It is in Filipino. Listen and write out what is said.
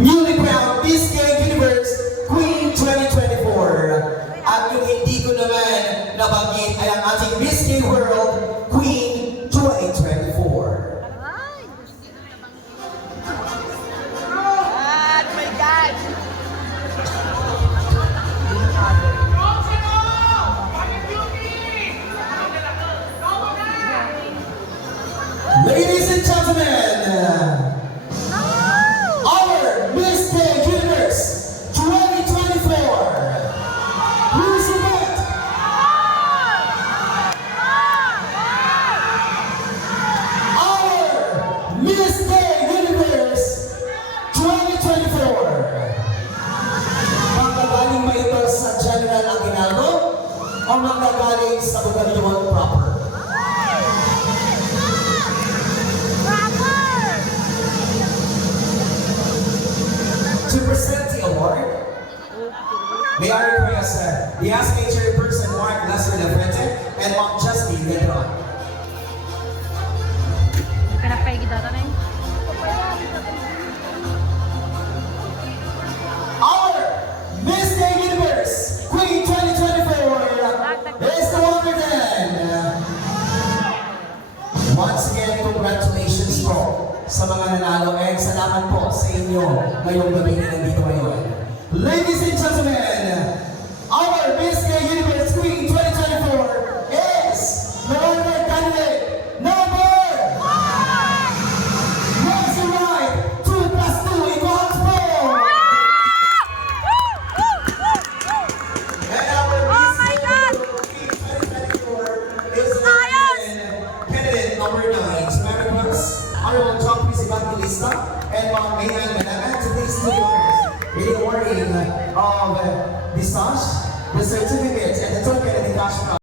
Newly crowned Miss Gay Universe Queen 2024. At yung hindi ko naman nabanggit ay ang ating Miss Gay World Queen 2024. Ladies and gentlemen, our Miss Gay Universe 2024. Who's the best? Our Miss Gay Universe 2024. Manggagaling ba ito sa General Aguinaldo o manggagaling sa Bugaliwan proper? To present the award, may I request the ASME chairperson Mark Lester de Frente and Ma'am Justine Gedron. Our Miss Gay Universe Queen 2024 is the winner then. Once again, congratulations po sa mga nanalo and salamat po sa inyo ngayong gabi na nandito ngayon. Ladies and gentlemen, our Miss Gay Universe Queen 2024 is the winner candidate number 1! Yes, you're right! 2 plus 2 equals 4! And our Miss Gay Universe Queen 2024 is the candidate number 9. So, Honorable John P. Evangelista and Ma'am Mayan Manaman, today's two winners in the awarding of the sash, the certificate, and the token and the cash prize.